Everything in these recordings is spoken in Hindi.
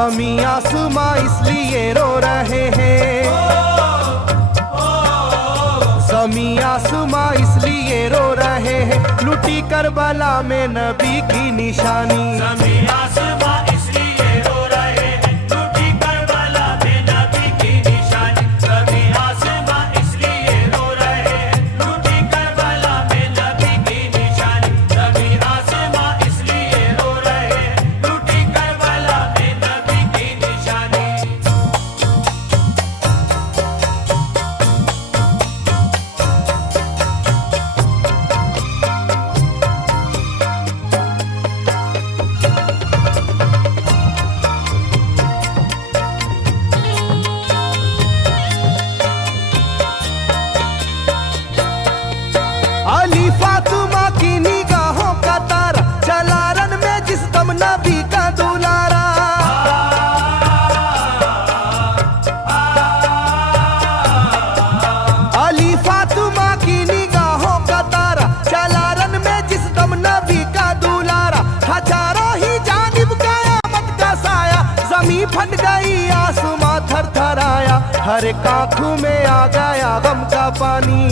ज़मीं आसमां इसलिए रो रहे हैं, ज़मीं आसमां इसलिए रो रहे हैं, लुटी करबला में नबी की निशानी। ज़मीं आसमां इसलिए रो रहे हैं, लुटी करबला में नबी की निशानी। ज़मीं आसमां इसलिए रो रहे हैं, लुटी करबला में नबी की निशानी। ज़मीं आसमां इसलिए रो रहे हैं, लुटी करबला में नबी की निशानी। अली फातिमा की निगाहों का तारा, चला रन में जिस दम नबी का दुलारा। अली फातिमा की निगाहों का तारा, चला रन में जिस दम नबी का दुलारा। हजारों ही जानिब कयामत का साया, जमीन फट गई आसमां थर थर आया। हर एक आंखों में आ गया गम का पानी,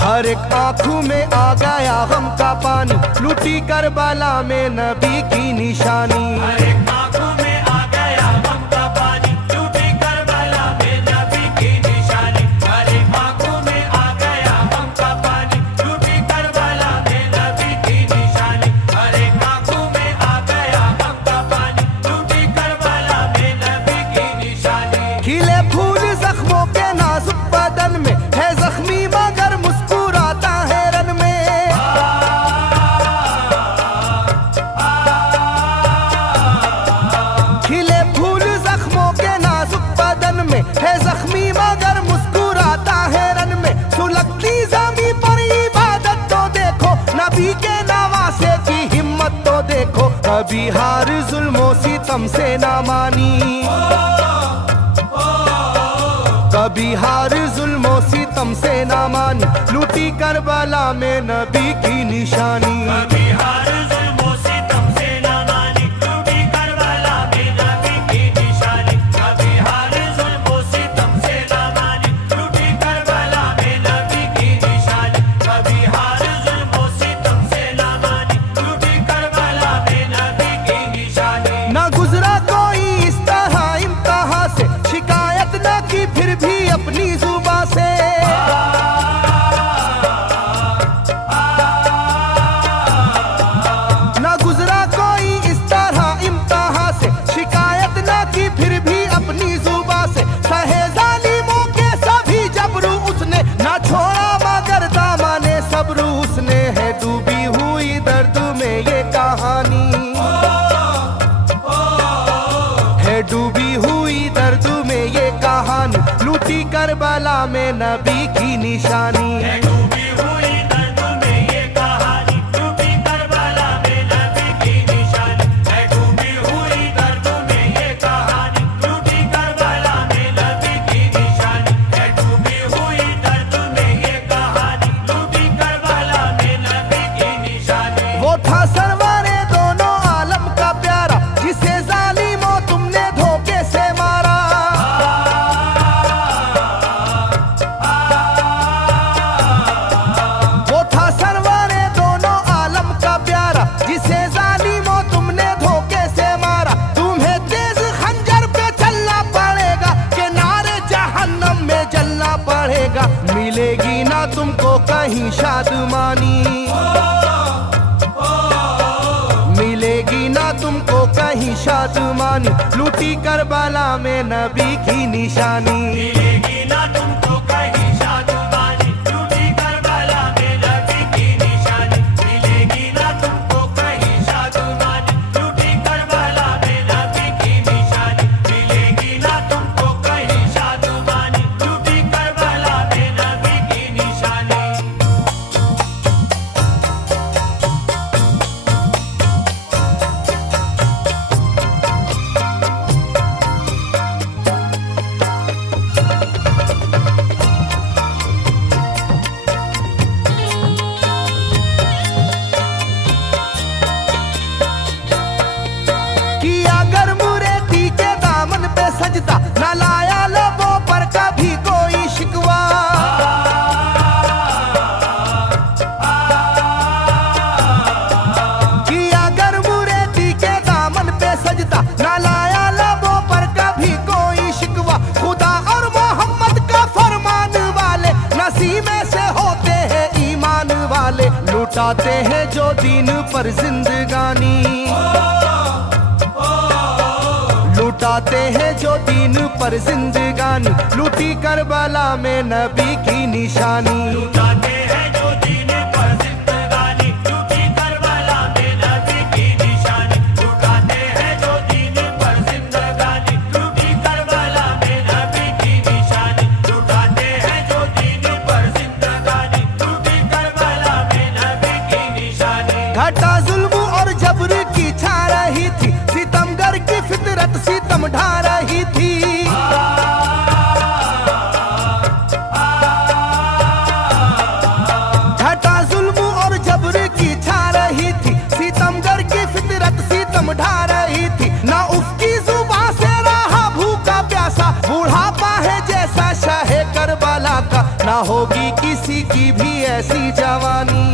हर एक आंखों में आ गया गम का पानी, लुटी करबला में नबी की निशानी। हर एक आंखों में आ गया गम का पानी, लुटी करबला में नबी की निशानी। हर एक आंखों में आ गया गम का पानी, लुटी करबला में नबी की निशानी। हर एक आंखों में आ गया गम का पानी, लुटी करबला में नबी की निशानी। खिले फूल जख्मों के नाजुक बदन में है जख्मी मगर मुस्कुराता है रन में। खिले फूल जख्मों के नाजुक बदन में है जख्मी मगर मुस्कुराता है रन में। सुलगती ज़मीं पर इबादत तो देखो, नबी के नवासे की हिम्मत तो देखो। कभी हार जुल्मों सितम से ना मानी, कभी हार जुल्मों सितम से ना मानी, लूटी करबला में नबी की निशानी। कभी हार जुल्मों सितम से ना मानी, लूटी करबला में नबी की निशानी। कभी हार जुल्मों सितम से ना मानी, लूटी करबला में नबी की निशानी। कभी हार जुल्मों सितम से ना मानी, लूटी करबला में नबी की निशानी। ना गुजरा कोई इस तरह इम्तिहा से, शिकायत न की फिर भी अपनी जुबां से। ना गुजरा कोई इस तरह इम्तिहा से, शिकायत न की फिर भी अपनी जुबां से। सहे जालिमों के सभी जबरू उसने, ना छोड़ा मगर दामने सब्र उसने। है डूबी हुई दर्द में ये कहानी, है डूबी हुई दर्द में ये कहानी, लूटी करबला में नबी की निशानी। है डूबी हुई दर्द में ये कहानी, लूटी करबला में नबी की निशानी। है डूबी हुई दर्द में ये कहानी, लूटी करबला में नबी की निशानी। है डूबी हुई दर्द में ये कहानी, लूटी करबला में नबी की निशानी। वो था सरवारे दोनों आलम का प्यारा, जिसे जालिमों तुमने धोखे से मारा। वो था सरवारे दोनों आलम का प्यारा, जिसे जालिमों तुमने धोखे से मारा। तुम्हें तेज खंजर पे चलना पड़ेगा, के नारे जहन्नम में जलना पड़ेगा। मिलेगी ना तुमको कहीं शादमानी, मिलेगी ना तुमको कहीं शादमानी, लूटी करबला में नबी की निशानी। मिलेगी ना तुमको कहीं शादमानी, लूटी करबला में नबी की निशानी। मिलेगी ना तुमको कहीं शादमानी, लूटी करबला में नबी की निशानी। मिलेगी ना तुमको कहीं शादमानी, लूटी करबला में नबी की निशानी। उसी में से होते हैं ईमान वाले, लुटाते हैं जो दीन पर जिंदगानी, लुटाते हैं जो दीन पर जिंदगानी, लूटी करबला में नबी की निशानी। लुटाते हैं जो दीन पर जिंदगानी, लूटी करबला में नबी की निशानी। लुटाते हैं जो दीन पर जिंदगानी, लूटी करबला में नबी की निशानी। लुटाते हैं जो दीन पर जिंदगानी, लूटी करबला में नबी की निशानी। घटा जुल्म और जबर की छा रही थी, सितमगर की फितरत सितम ढा रही थी। घटा जुल्म और जबर की छा रही थी, सितमगर की फितरत सितम ढा रही थी। ना उसकी जुबान से रहा भूखा प्यासा, बुढ़ापा है जैसा शाहे करबला का, ना होगी किसी की भी ऐसी जवानी,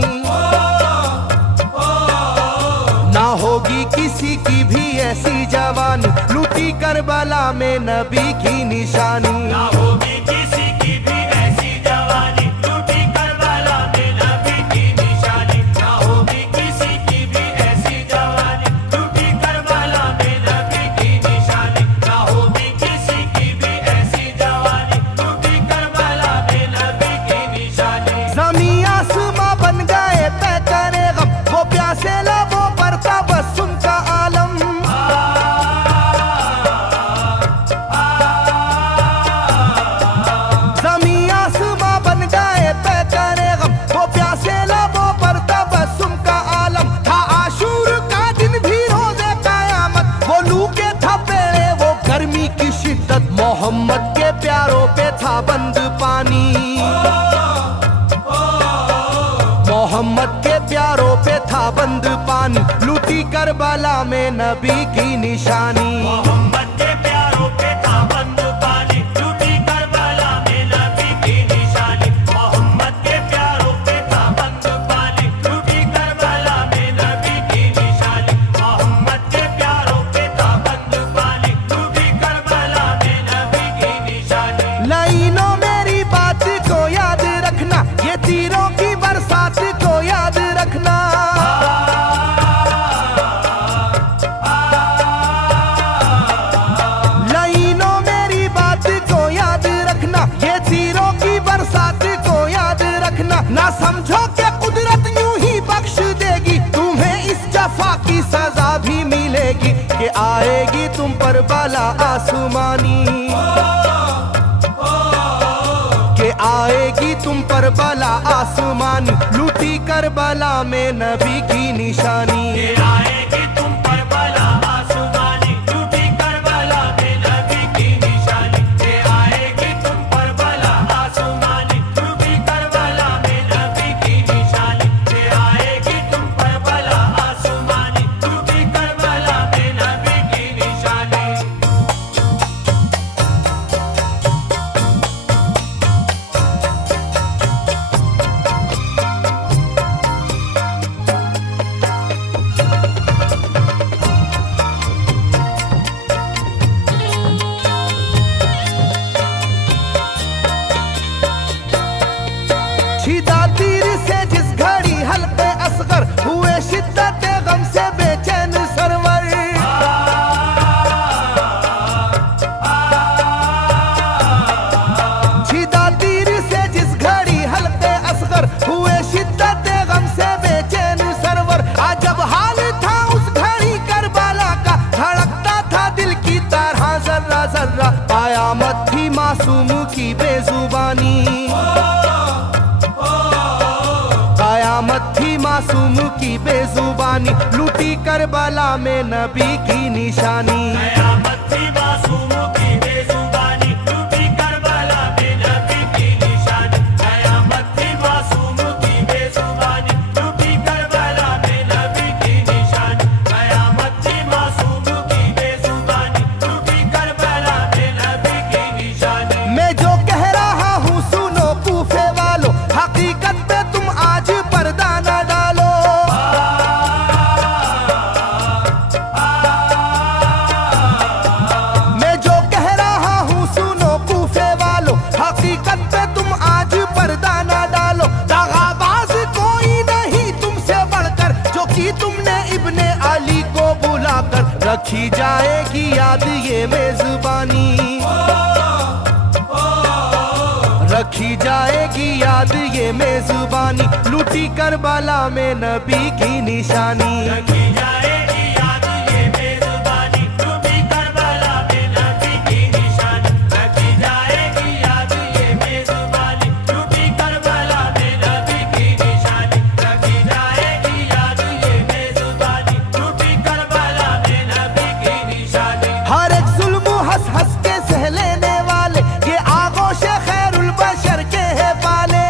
ना होगी किसी की भी ऐसी जवानी, लूटी करबला में नबी की निशानी। ना होगी किसी की भी ऐसी जवानी, लूटी करबला में नबी की निशानी। ना होगी किसी की भी ऐसी जवानी, लूटी करबला में नबी की निशानी। ना होगी किसी की भी ऐसी जवानी, लूटी करबला में नबी की निशानी। ज़मीं आसमां बन गए तय करे गम, वो प्यासे लबों पर तबस्सुम का आलम। ज़मीं आसमां बन गए तय करे गम, वो प्यासे लबों पर तबस्सुम का आलम। था आशूर का दिन भी रोज़े क़यामत, वो लू के थपेड़े वो गर्मी की शिद्दत, मोहम्मद के प्यारों पे था बंद पानी, मोहम्मद के प्यारों पे था बंद पानी, लूटी करबला में नबी की निशानी। मोहम्मद के प्यारों पे था बंद पानी, लूटी करबला में नबी की निशानी। मोहम्मद के प्यारों पे था बंद पानी, लूटी करबला में नबी की निशानी। मोहम्मद के प्यारों पे था बंद पानी, लूटी करबला में नबी की निशानी। लाइनों मेरी बात को याद रखना, ये तीरों की बरसात को याद रखना। लाइनों मेरी बात को याद रखना, ये तीरों की बरसात को याद रखना। ना समझो कि कुदरत यूं ही बख्श देगी, तुम्हें इस जफा की सजा भी मिलेगी, कि आएगी तुम पर बला आसमानी, के आएगी तुम पर बला आसमानी, लूटी करबला में नबी की निशानी। ये आएगी तुम पर बला आसमानी, लूटी करबला में नबी की निशानी। ये आएगी तुम पर बला आसमानी, लूटी करबला में नबी की निशानी। ये आएगी तुम पर बला आसमानी, लूटी करबला में नबी की निशानी। छिदा तीर से जिस घड़ी हल्के असगर हुए, शिद्दत गम से बेचैन सरवर। छिदा तीर से जिस घड़ी हल्के असगर हुए, शिद्दत गम से बेचैन सरवर। अजब हाल था उस घड़ी करबला का, धड़कता था दिल की तरह जर्रा जर्रा। कयामत थी मासूम की बेजुबानी, कयामत थी मासूम की बेजुबानी, लूटी करबला में नबी की निशानी। कयामत थी मासूम की बेजुबानी, लूटी करबला में नबी की निशानी। कयामत थी मासूम की बेजुबानी, लूटी करबला में नबी की निशानी। कयामत थी मासूम की बेजुबानी, लूटी करबला में नबी की निशानी। मैं जो कह रहा हूँ सुनो कूफे वालों, हकीकत पे तुम आज पर्दा न डालो। मैं जो कह रखी जाएगी याद ये मेजबानी, रखी जाएगी याद ये मेजबानी, लूटी करबला में नबी की निशानी। रखी जाएगी याद ये मेजबानी, लूटी करबला में नबी की निशानी। रखी जाएगी याद ये मेजबानी, लूटी करबला में नबी की निशानी। रखी जाएगी याद ये मेजबानी, लूटी करबला में नबी की निशानी। हर एक जुल्म हंस हंस के सह लेने वाले ये आगोश खैरुल बशर के है पाले।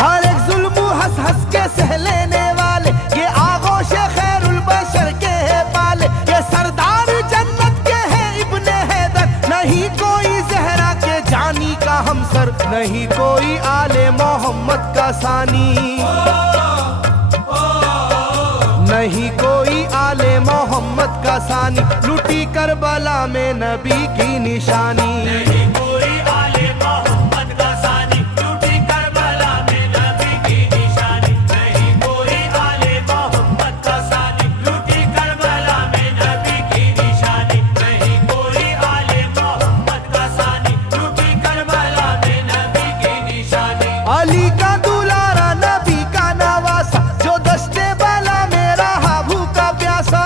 हर एक जुल्म हंस हंस के सह लेने वाले ये आगोश खैरुल बशर के है पाले। ये सरदार जन्नत के है इब्ने हैदर, नहीं कोई जहरा के जानी का हमसर, नहीं कोई आले मोहम्मद का सानी, नहीं कोई आले मोहम्मद का सानी, लूटी करबला में नबी की निशानी। नहीं कोई आले मोहम्मद का सानी, लूटी करबला में नबी की निशानी। नहीं कोई आले मोहम्मद का सानी, लूटी करबला में नबी की निशानी। नहीं कोई आले मोहम्मद का सानी, लूटी करबला में नबी की निशानी। अली का दुलारा नबी का नवासा, जो दस्ते बाला में रहा भूखा प्यासा।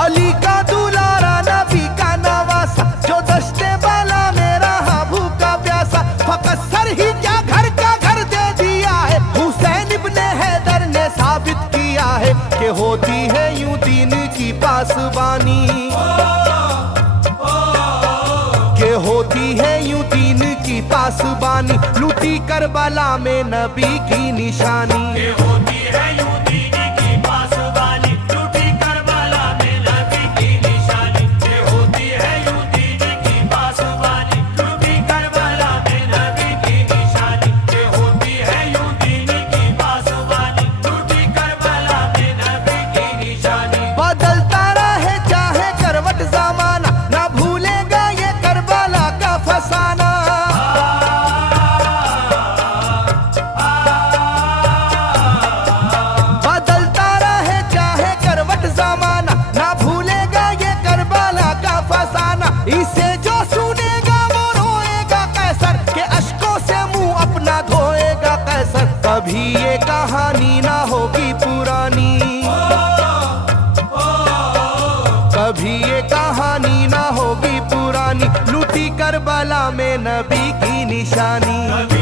अली का दुलारा नबी का नवासा, जो दस्ते बाला में रहा भूखा प्यासा। फकत सर ही क्या घर का घर दे दिया है, हुसैन इब्ने हैदर ने साबित किया है कि होती है यूं दीन की पासबानी, के होती है यूं दीन की पासबानी, लूटी करबला में नबी की निशानी। ये होती है यूं दीन की पासबानी, लूटी करबला में नबी की निशानी। ये होती है यूं दीन की पासबानी, लूटी करबला में नबी की निशानी। ये होती है यूं दीन की पासबानी, लूटी करबला में नबी की निशानी। बदलता रहे चाहे करवट जमाना, ना भूलेगा ये करबला का फसाना। बदलता रहे चाहे करवट जमाना, ना भूलेगा ये करबला का फसाना। इसे जो सुनेगा वो रोएगा कैसर, के अश्कों से मुंह अपना धोएगा कैसर। कभी ये कहानी ना होगी पुरानी, कभी ये कहानी ना होगी पुरानी, लूटी करबला में नबी की निशानी। कभी